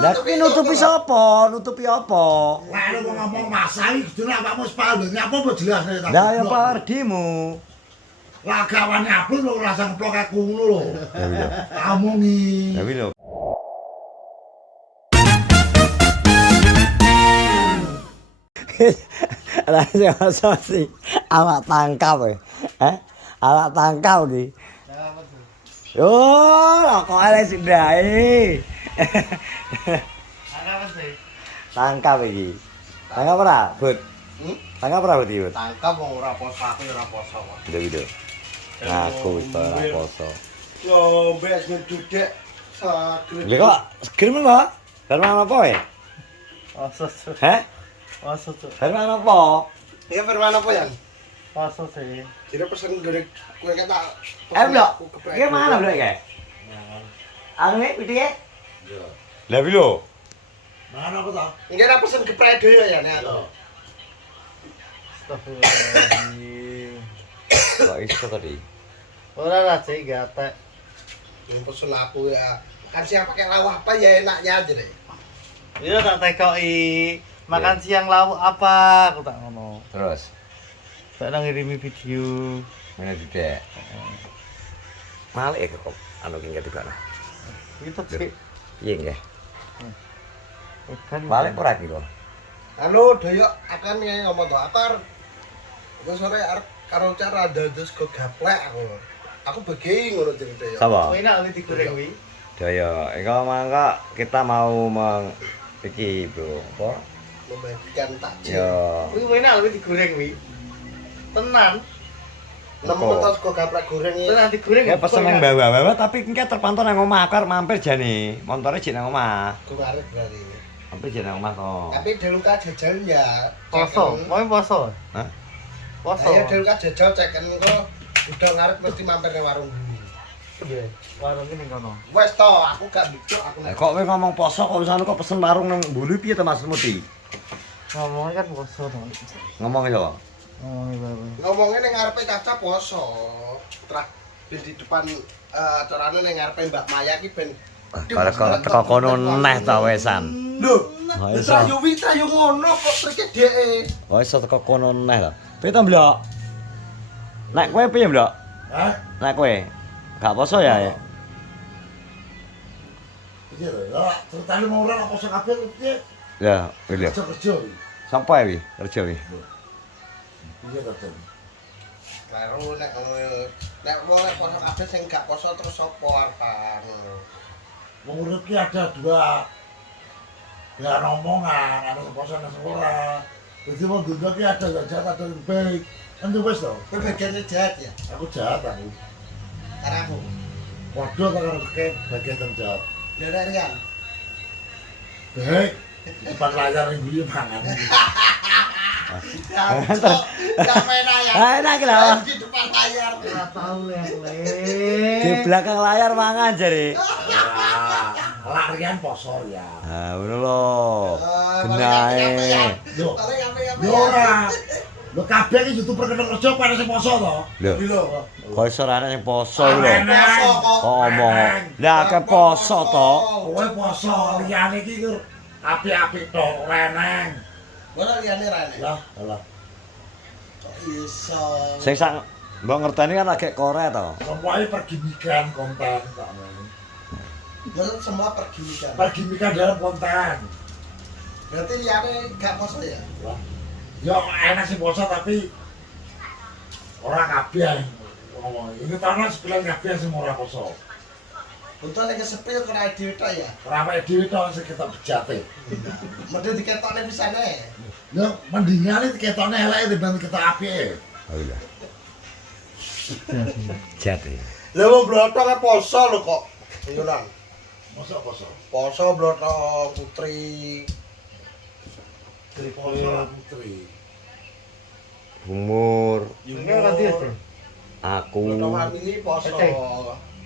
Lah kuwi nutupi sapa? Nutupi apa? Lah lu ngomong masalah iki kudu awakmu wis paham lho. Nyapa mbok jelasne ta? Lah ya pawardimu. Lah gawane aku lho rasa ngeplok aku ngono lho. Ya wis. Kamungi. Ya wis lho. Lah sing sih awak tangkap awak tangkap iki. Yo, kok ala sing ndae. Tangkap iki. Tangkap ora, Bud? Tangkap ora, Bud? Tangkap wong ora poso aku ora poso kok. Video. Ngaku wis ora poso. Yo mbek sing dudek saged. Lha kok seger men, Pak? Firman apa ya? Poso. Heh? Poso tuh. Firman apa? Ya firman apa ya? Poso sih. Jadi pesen goreng kue kata. Blok. Iki mana blok iki? Anu iki piye? Yo. Lah pi lho. Mana aku ta? Enggak ada pesen geprek dhewe ya nek aku. Astagfirullahaladzim. Kok iso tadi? Ora lah sih gatek. Yang pesen aku ya. Makan siang pakai lawah apa ya enaknya aja deh. Iya tak tekoki. Makan siang lauk apa? Aku tak ngono. Terus Tak nang ngirimi video. mana didek? Malik kok anu ki ngerti nah. Itu sih. Iya nggih. Kan Malik ora iki lho. Anu doyok akan yang ngomong to apa? Gue sore arep karo cara dados go gaplek aku. Aku bagi ngono cerita ya. Sapa? Kowe nak digoreng kuwi. Daya, ika mangka kita mau iki, Bro. Apa? Membagikan takjil. Ya. Kuwi kowe nak digoreng kuwi. Tenan. Nemu tos go gaplek goreng iki. Tenan digoreng. Ya pesen nang bawa-bawa tapi engke terpantau nang omah, aku arep mampir jane. Montore jek nang omah. Gue ngarep berarti. Mampir jek nang omah kok. Tapi deluka jajal ya. Poso. Kowe poso. Hah? Poso. Saya deluka jajal ceken kok udah ngarep mesti mampir nang warung dulu. Iya. Warung ini kono. Wes to, aku gak bicuk aku. Lah kok kowe ngomong poso kok misalnya kok pesen warung nang Bulu piye to Mas Muti? Ngomongnya kan poso to. Ngomong ya. Oh, iya. Ngomongnya ning ngarepe Caca poso. Terus di depan acarane ning ngarepe Mbak Maya ki ben Kalau kok teko kono neh ta wesan. lho, Oh, iso. trayu ngono kok trike dheke. Oh iso teko kono neh lho. Piye to, Blok? Nek kowe piye, Blok? Hah? Nek kowe gak poso ya? Iya lho. Lah, ceritane mau ora apa sing kabeh piye? Ya, lho. Kerja. Sampai wi, kerja wi. Iya ta. Karo nek wong poso kabeh sing gak poso terus sapa arpan. Wong urip ki ada dua ya omongan, ada poso nang ora. Jadi wong dunya ki ada yang jahat ada yang baik. Kan tuh wis to. Kowe bagiannya jahat ya? Aku jahat aku. Karena aku. Waduh tak karo ke bagian yang jahat. Lha kan. Baik. Depan layar yang gue mangan. Ya mena ya. Enak ki lho. Di depan layar. Ora tau le. Di belakang layar mangan jare. Ya, larian poso ya. Ah, ngono lho. Genahe. Lho, Paling apa-apa. yo ora. Lho kabeh iki YouTuber kena kerja pada sing poso to. Lho, Lho. kok iso ora ana sing poso lho. Poso kok. Kok omong. Lah akeh poso to. Kowe poso liyane iki ku apik-apik to, reneng. Ora liyane rene. Lah, lah. Kok iso. Sing sak mbok ngerteni kan agek kore to. Semuanya pergimikan konten tak mau. Betul semua pergi kan. Pergimikan dalam konten. Berarti liyane gak poso ya? Lah. Ya enak sih poso tapi orang kabeh ngomong. Ini tahun sebulan kabeh sing ora poso. Untuk yang kesepil kena dhewe tok ya. Ora awake dhewe tok sing kita bejate. Model diketokne pisane. Ya mendingan iki ketone eleke dibanding kita apike. Oh iya. Jati. Lah wong blotong poso lho kok. Yunan. Mosok poso. Poso blotong putri. Poso putri. Umur Ini kan dia sih. aku Blotong family poso.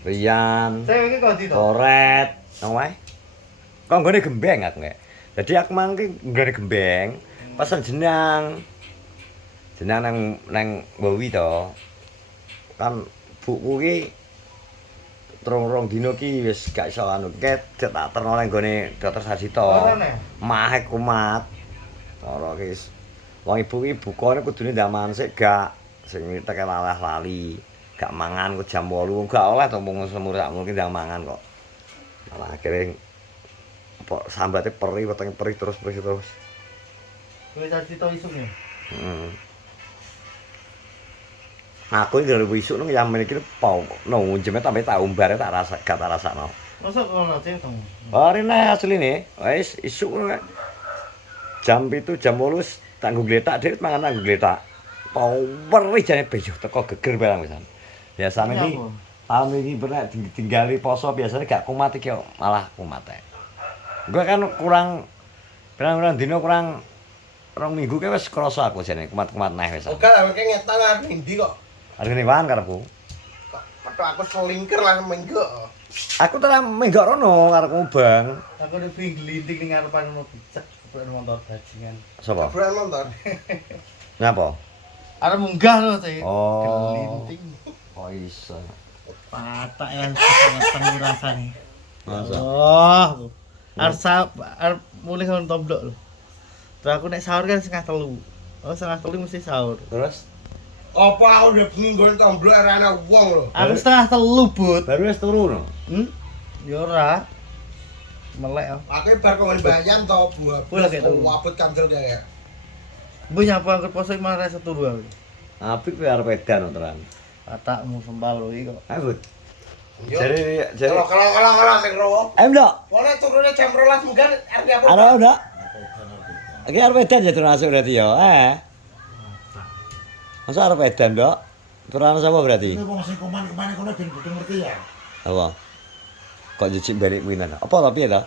Rian Saya iki kok dito. Koret nang wae. Kok nggone gembeng aku nggak. Jadi aku mangke nggone gembeng pesen jenang. Jenang nang Bowi to. Kan buku ki rong dino ki wis gak iso anu ket tak terno nang gone Dokter Sarjito. Ora nek. Mahek kumat. Ora ki wis wong ibu ki bukane kudune ndaman sik gak sing teke lalah lali. Gak mangan kok jam 8 gak oleh to mung semur sakmu ki ndang mangan kok. Malah akhirnya apa sambate perih wetenge perih terus. Kowe Sarjito isuk ya. Heeh. Aku iki gara isuk nang yamen iki pau no jeme tambe tak umbare tak rasa gak tak rasakno. Masa ngono sih tong. Orine asline wis isuk jam 7 jam 8 tak nggo gletak dik mangan nang gletak. Pau perih jane bejo teko geger barang pisan. Biasane iki tahun iki pernah ditinggali poso biasanya gak kumat iki malah kumat. Gue kan kurang pirang-pirang dino kurang 2 minggu ke wis krasa aku jane kumat-kumat neh wis. Oke, awake ngetan arep ndi kok. Arene wan karepku. Kok petok aku selingker lah minggu. Aku telah menggok rono karepku Bang. Aku udah pengen gelinting ning ngarepan mau bicek kepek motor bajingan. Sapa? Obrolan motor. Nyapa? Arep munggah lho sih. Oh. Gelinting. Oh iso. Patak yang setengah rasane. Masa? Oh. Arep mulih kon tomblok lho. Terus aku nek sahur kan 2:30. Oh 2:30 mesti sahur. Terus Apa aku udah pengen nggon tomblok ora ana wong lho. Aku 2:30 Bud. baru wis turu no. Ya ora. Melek aku. Aku bar kok bayam to buah. Boleh kayak tuh. Wabut kancil kayak. Bu nyapa angker poso iki malah rasa turu aku. Apik kowe arep edan tenan. Patakmu sembal lho iki kok. Ayo, Bud. Yo. Jare Kalau sing ro. Ayo, Ndok. Boleh turune jam 12 munggah arep apa? Ada, Ndok. Iki arep edan ya termasuk berarti ya. Masa arep edan, Ndok? Turane sapa berarti? Ini wong sing kemana-kemana kono ben kudu ngerti ya. Apa? Kok jejik balik winan? Apa ta piye ta?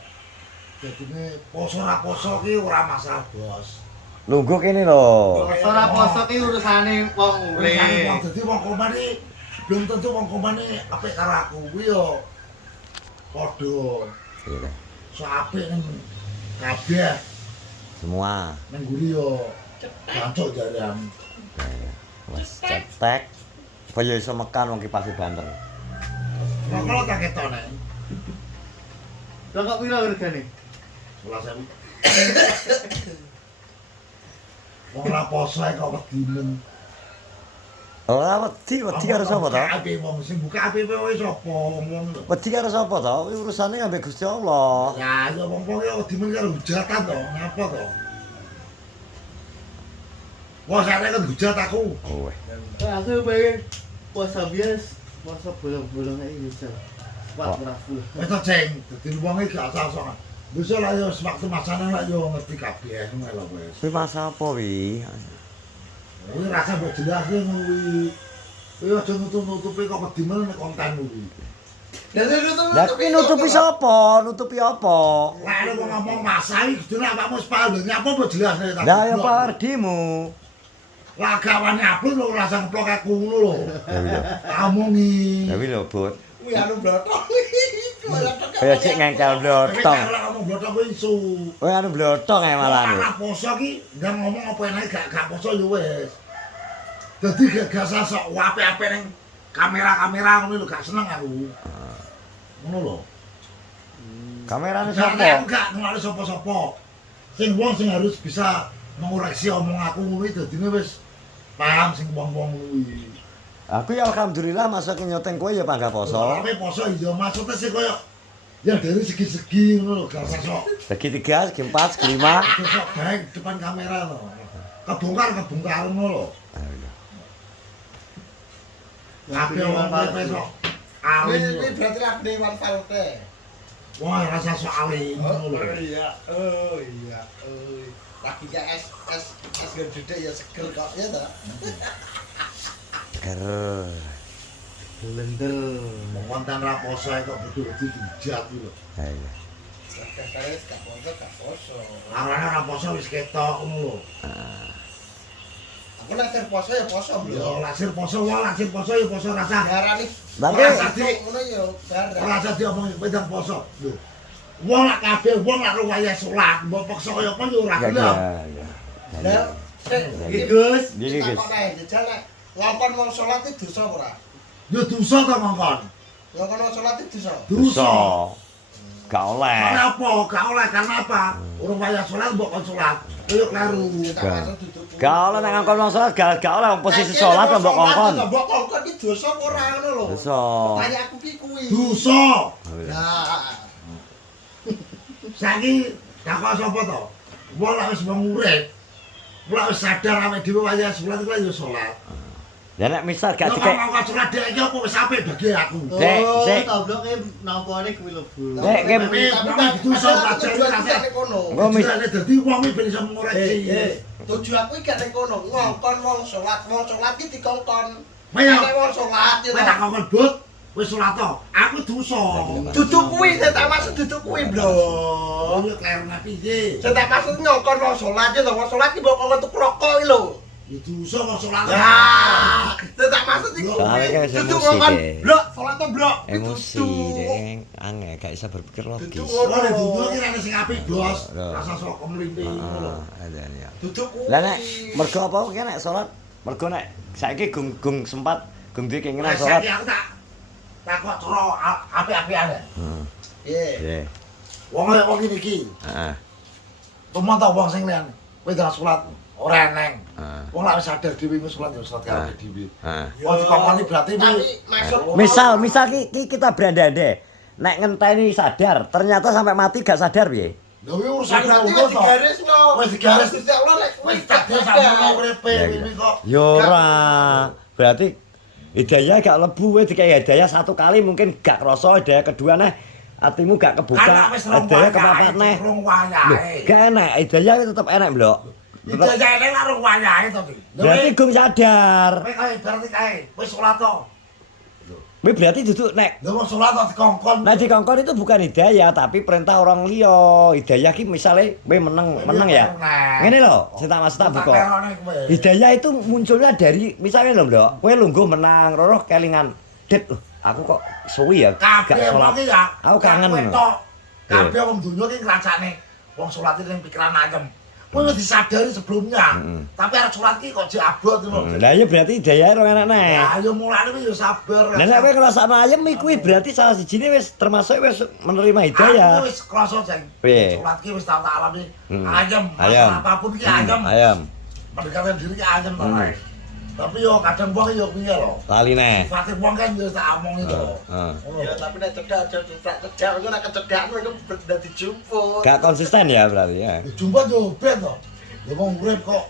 Jadine poso ra poso ki ora masalah, Bos. Nunggu kene lho. Poso ora poso ki urusane wong Urip. urip. Dadi wong komane belum tentu wong komane apik karo aku kuwi yo padha. Iya. So apik ning kabeh Semua. ning guri yo jancuk jarean. Wes cetek. Apa ya iso mekan wong kipase Banten. Kalau tak ketone Lah kok piro regane? 11.000. Wong ra poso ae kok wedinen. Ora wedi karo sapa ta? Ape wong sing buka ape wae sapa ngomong lho. Wedi karo sapa ta? Kuwi urusane ambek Gusti Allah. Ya ya wong-wong ya wedimen karo hujatan to, ngapa to? Wah, saya kan hujat aku. Oh, Aku pengen puasa bias, puasa bolong-bolong ae bisa. Wah, ora full. Itu ceng, dadi wong iki gak usah. Bisa lah yo sewaktu masane lah yo ngerti kabeh ngono lho wis. kuwi masa apa wi? Kuwi rasa mbok jelasne kuwi. Kuwi aja nutup-nutupi kok wedimen nek konten kuwi. Lah kuwi nutupi sapa? Nutupi apa? Lah nek wong ngomong masawi kudune awakmu wis paham lho, nyapa mbok jelasne ta. Lah ya Pak Ardimu. Lah gawane upload lho rasa ngeplok aku ngono lho. Ya wi lho. Kamungi. Ya wi lho, Bud. Kuwi anu blotok. Kaya cek ngengkel blotong. Nek ngomong blotok kuwi isu. Kowe anu blotong ae malah anu. Ora poso ki, nggak ngomong apa enak gak poso yo wis. Dadi gak sasok apik-apik ning kamera-kamera ngono lho gak seneng aku. Ngono lho. Kamerane Aku sapa? gak ngelak sapa-sapa. Sing wong sing harus bisa mengoreksi omong aku ngono iki dadine wis paham sing wong-wong kuwi. Aku ya alhamdulillah masa nyoteng kowe ya panggah poso. Tapi poso iya maksudnya sih koyo ya dari segi-segi ngono lho gak sasok. Segi 3, segi 4, segi 5. Sosok baik depan kamera lho. Kebongkar ngono lho. Kabeh wong besok alim. Ini berarti lah Dewan Falte. Wah, rasa sok alim ngono lho. Iya. Oh iya. Lagi ya es gede ya seger kok ya ta. Ger. Blender. Wong konten ra poso ae kok kudu dijat lho. Ha iya. Saya gak poso. Arane ra poso wis ketok ngono lho. Aku nek poso ya poso Ya bro. lasir poso wae lasir poso ya poso rasa. Darani. Tapi Ngono ya darah. Ora rasa diomong wedang poso. Lho. Wong lak kabeh wong lak wayah salat, mbok paksa kaya apa yo ora ya gelem. ya. Lah, Iki Gus, Gini guys. Jajal ngongkon wong salat iki dosa ora? Yo dosa ta mongkon. Ngongkon wong salat itu dosa. Dosa. Gak oleh. Karena apa? Gak oleh karena apa? Urung wayah salat mbok kon salat. Ayo kleru. Tak masuk duduk. Gak oleh nek ngongkon wong salat gak oleh wong posisi salat kok mbok kongkon. Mbok kongkon iki dosa apa ora ngono lho. Dosa. Tanya aku ki kuwi. Dosa. Nah, Saiki takok sapa to? Wong lek wis urip, wong wis sadar awake dhewe wayah salat iku ya salat. Ya nek misal gak Kok dikek ngomong salat dhek iki apa wis apik bagi aku. Dek, sik. Tabloke nampane kuwi lho, Bu. Dek, Kim. tapi tak dosa aja nek kono. Engko mis Nek dadi wong iki ben iso ngoreksi. Tujuan aku iki gak nek kono, ngongkon wong salat ki dikongkon. Ayo. Nek wong salat ya. Kowe tak kongkon but, wis salat to. Aku dosa. Duduk kuwi, saya tak maksud duduk kuwi, Bro. Wong iki kleru piye? Saya tak maksud ngongkon wong salat ya, wong salat ki mbok kongkon tuku rokok iki lho. Ya dosa wong salat. Ya, saya tak maksud iku. Soalnya kayak Duduk emosi ngongkon, deh. Bro, salat to, Bro. emosi deh, angel gak bisa berpikir logis. Duduk. Ora dunya iki ana sing apik, Bos. Loh. Rasa sok mlinting ngono. Ada ya. Duduk kuwi. Lah nek mergo apa ki nek salat, mergo nek saiki gung sempat gung duwe keinginan salat. Saiki aku tak takok cara apik-apikan. Heeh. Iya. Nggih. Wong lek wong iki, Heeh. temen ta wong sing liyan, kowe dak salat ora eneng. Heeh. Wong lek wis sadar dhewe wis salat ya salat karo dhewe. Heeh. Wong dikongkoni berarti Tapi masuk Misal ki kita berandai-andai nek ngenteni sadar, ternyata sampai mati gak sadar piye? lha kuwi urusan berarti ngono wis to. digarisno. Wis digaris. Gusti Allah lek Wis wis tak tak sampeyan uripe Ya, iki kok. Ya ora. Berarti hidayah gak lebu we dikai hidayah satu kali mungkin gak krasa, hidayah kedua neh atimu gak kebuka, Kan wis rong hidayah wayahe, kepapat neh. rong Loh, wayahe. gak enak, hidayah tetep enak, Blok. Itu aja enek lah rong wayahe to iki. Berarti gung sadar. kowe kae berarti kae wis salat to. Kuwi berarti duduk nek Lha wong salat to dikongkon. nah dikongkon itu bukan hidayah tapi perintah orang liya. Hidayah ki misale kowe meneng ya. Ngene lho, sing tak maksud tak buka. Hidayah itu munculnya dari misalnya lho, Mbok. Kowe lungguh menang, roh kelingan. Dit, loh, aku kok suwi ya gak Kabeh wong salat. iki ya. Aku kangen. kowe tok. Kabeh wong donya iki ngrasakne wong salat iki ning pikiran ayem. Kowe wis disadari sebelumnya. Tapi arep salat iki kok jek abot ngono. Lah ya berarti hidayah ora enak neh. Ya ayo mulane wis yo sabar. Lah nek kowe ngrasakno ayem kuwi berarti salah sijine wis termasuk wis menerima hidayah. Aku wis krasa jeng. Piye? Salat ki wis tak alami Hmm. ayem. Ayem. Apapun ki ayem. Ayam. Pendekatan diri ki ayem to ae. Tapi yo kadang wong yo piye lho. Lali neh. Fatih wong kan yo tak omongi to. Heeh. Ya tapi nek cedak aja cedak iku nek kecedakno iku dadi jumput. Gak konsisten ya berarti ya. Jumpa yo ben to. Yo wong urip kok.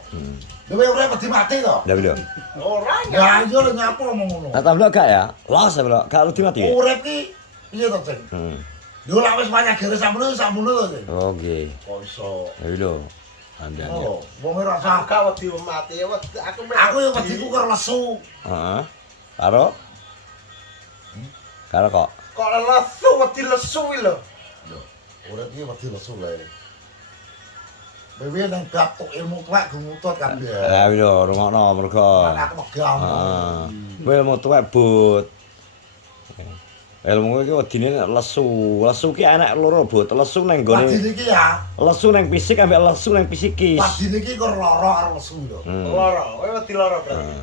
Dewe urip mati mati to. Lah belum. Ora Ya yo lho nyapa ngomong ngono. Nah, Blok gak ya? Los ya, Blok. Gak lu mati ya? Urip ki piye to, Ceng? Hmm. Yo lak wis banyak garis sampun to, Ceng. Oh, nggih. Kok iso. Ya lho. Anda. Oh, wong ora usah. Aku wedi mati ya Aku yo wediku karo lesu. Heeh. Karo? Karo kok. kok lesu wedi lesu iki lho. Yo, urip ki wedi lesu le. Dewe nang bab ilmu tuwek gumutut kan ya. Ya lho, rungokno mergo. Aku megah. Heeh. Kowe ilmu tuwek but. Ilmu iki wedine lesu. Lesu ki enek loro but. Lesu nang Wadine gone. iki ya. Lesu nang fisik ambek lesu nang psikis. Wadine iki kok lara karo lesu lho. Lara, kowe wedi lara berarti.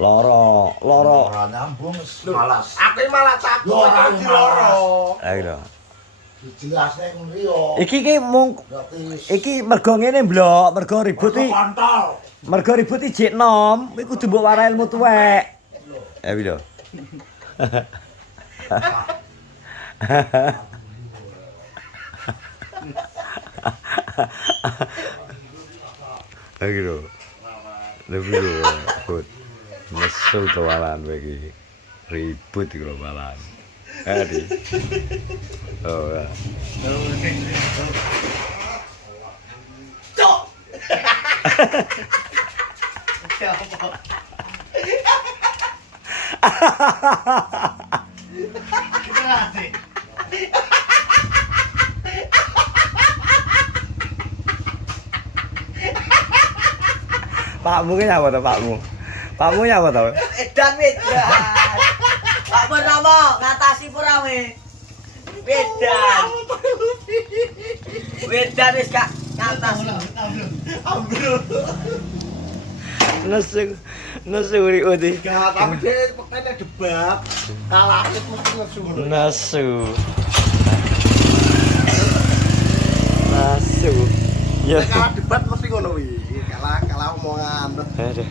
Loro. Ora nyambung wis malas. Aku iki malah capek Yo, ora wedi lara. Ayo lho. Dijelasne ngono yo. Iki ki mung Berarti iki mergo ngene, Blok. Mergo ribut iki. kontol. Mergo ribut iki jek nom, kuwi kudu mbok warai ilmu tuwek. Lho. Lagi lho. Lebih lho, ribut. Mesel tawalan kowe iki. Ribut iki lho malan. Adi. Oh, ya. Cok. Kita ngasih. Pakmu ki nyapa to, Pakmu? Pakmu nyapa to? Edan wedan. Pak Purnomo ngatasi purawe. Wedan. Wedan wis gak ngatasi. Nesu uri-uri. Enggak, tapi dia pokoknya debat. Kalah itu mesti nesu. Nesu. Ya. Kalah debat mesti ngono kuwi. Kalah omongan. Aduh.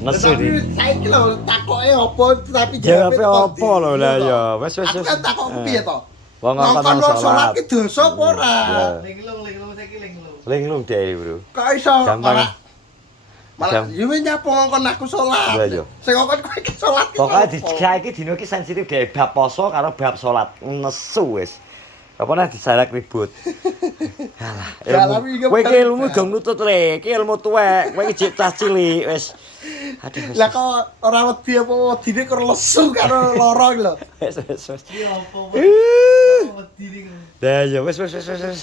Nesu Tapi di. saiki lho takoke apa tapi Jawabnya apa lho lah ya. Wes wes Aku wes. kan takokku piye to? Wong Ngongkon ngongkon wong salat. salat ki dosa apa ora? Ya. Linglung saiki linglung. Linglung deh, Bro. Kok iso Gampang. malah Jam- yo nyapo ngongkon aku salat. Iya, iya. Sing ngongkon kowe ki salat ki. Pokoknya apa? di saiki dino iki sensitif dhewe bab poso karo bab salat. Nesu wis. Apa nah disalak ribut. Alah, Ya, tapi ilmu. Kowe iki kan- ilmu gong nutut le, iki ilmu tuwek. Kowe iki jek cah cilik wis. Aduh wis. Lah kok ora wedi apa wedine karo lesu karo lara iki lho. Wis wis wis. Iya apa? Wedi iki. Lah ya wis wis wis wis.